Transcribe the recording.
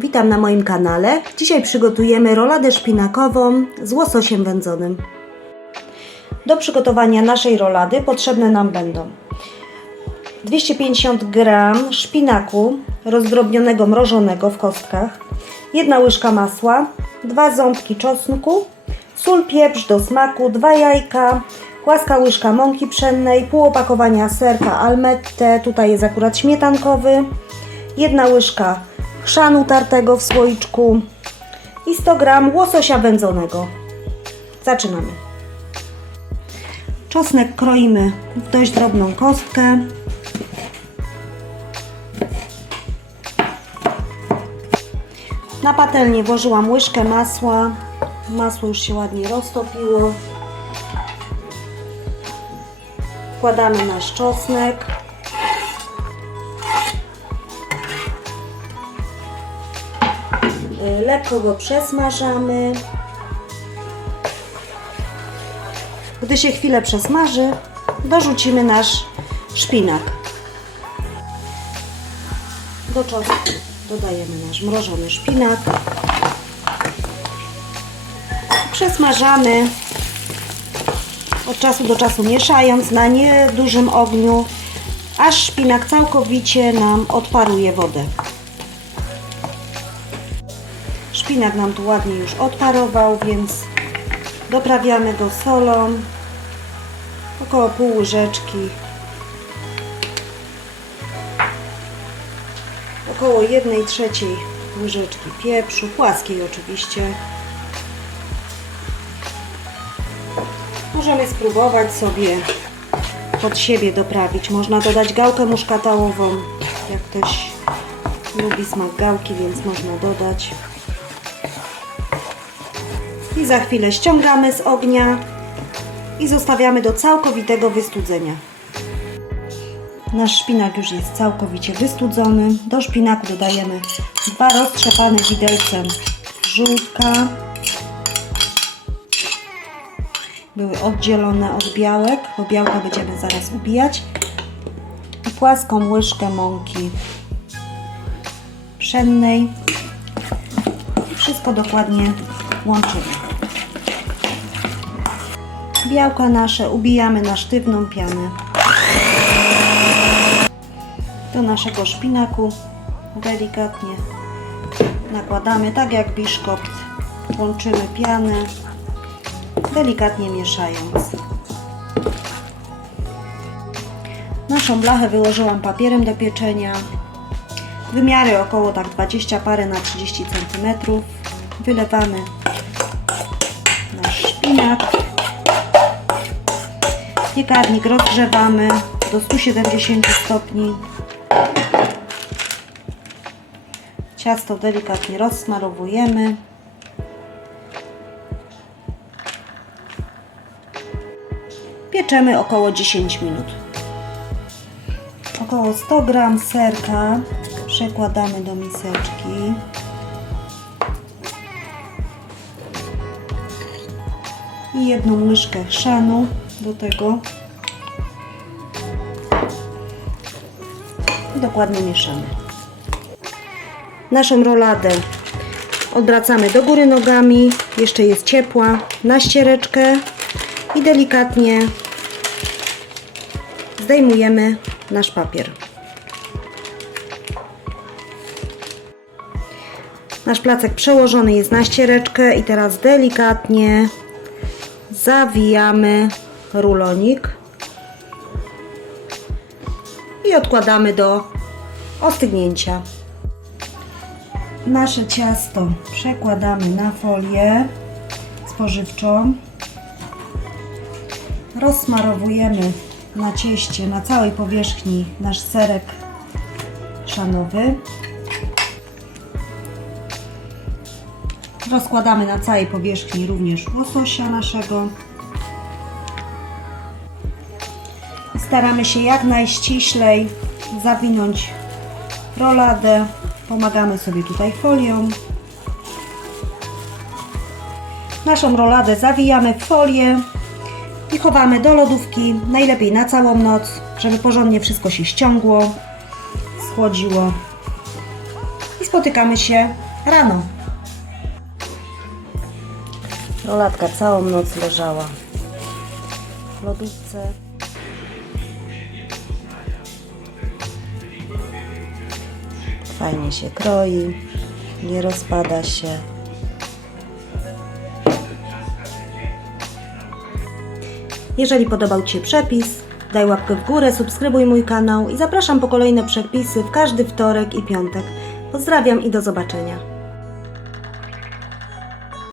Witam na moim kanale. Dzisiaj przygotujemy roladę szpinakową z łososiem wędzonym. Do przygotowania naszej rolady potrzebne nam będą 250 g szpinaku rozdrobnionego, mrożonego w kostkach, jedna łyżka masła, dwa ząbki czosnku, sól, pieprz do smaku, dwa jajka, płaska łyżka mąki pszennej, pół opakowania serka almette, tutaj jest akurat śmietankowy, jedna łyżka chrzanu tartego w słoiczku i 100 g łososia wędzonego. Zaczynamy. Czosnek kroimy w dość drobną kostkę. Na patelnię włożyłam łyżkę masła. Masło już się ładnie roztopiło. Wkładamy nasz czosnek. Lekko go przesmażamy. Gdy się chwilę przesmaży, dorzucimy nasz szpinak. Do czosnku dodajemy nasz mrożony szpinak. Przesmażamy od czasu do czasu mieszając na niedużym ogniu, aż szpinak całkowicie nam odparuje wodę. Szpinak nam tu ładnie już odparował, więc doprawiamy go solą, około pół łyżeczki, około 1 trzeciej łyżeczki pieprzu, płaskiej oczywiście. Możemy spróbować sobie pod siebie doprawić. Można dodać gałkę muszkatałową, jak ktoś lubi smak gałki, więc można dodać. I za chwilę ściągamy z ognia i zostawiamy do całkowitego wystudzenia. Nasz szpinak już jest całkowicie wystudzony. Do szpinaku dodajemy dwa roztrzepane widelcem żółtka. Były oddzielone od białek, bo białka będziemy zaraz ubijać. I płaską łyżkę mąki pszennej. I wszystko dokładnie łączymy. Białka nasze ubijamy na sztywną pianę. Do naszego szpinaku delikatnie nakładamy, tak jak biszkopt. Łączymy pianę, delikatnie mieszając. Naszą blachę wyłożyłam papierem do pieczenia. Wymiary około tak 20 parę na 30 cm. Wylewamy nasz szpinak. Piekarnik rozgrzewamy do 170 stopni. Ciasto delikatnie rozsmarowujemy. Pieczemy około 10 minut. Około 100 gram serka przekładamy do miseczki. I jedną łyżkę chrzanu do tego. Dokładnie mieszamy. Naszą roladę odwracamy do góry nogami, jeszcze jest ciepła, na ściereczkę i delikatnie zdejmujemy nasz papier. Nasz placek przełożony jest na ściereczkę i teraz delikatnie zawijamy rulonik i odkładamy do ostygnięcia. Nasze ciasto przekładamy na folię spożywczą. Rozsmarowujemy na cieście, na całej powierzchni nasz serek szanowy. Rozkładamy na całej powierzchni również łososia naszego. Staramy się jak najściślej zawinąć roladę. Pomagamy sobie tutaj folią. Naszą roladę zawijamy w folię i chowamy do lodówki, najlepiej na całą noc, żeby porządnie wszystko się ściągło, schłodziło. I spotykamy się Rano. Rolatka całą noc leżała w lodówce. Fajnie się kroi, nie rozpada się. Jeżeli podobał Ci się przepis, daj łapkę w górę, subskrybuj mój kanał i zapraszam po kolejne przepisy w każdy wtorek i piątek. Pozdrawiam i do zobaczenia.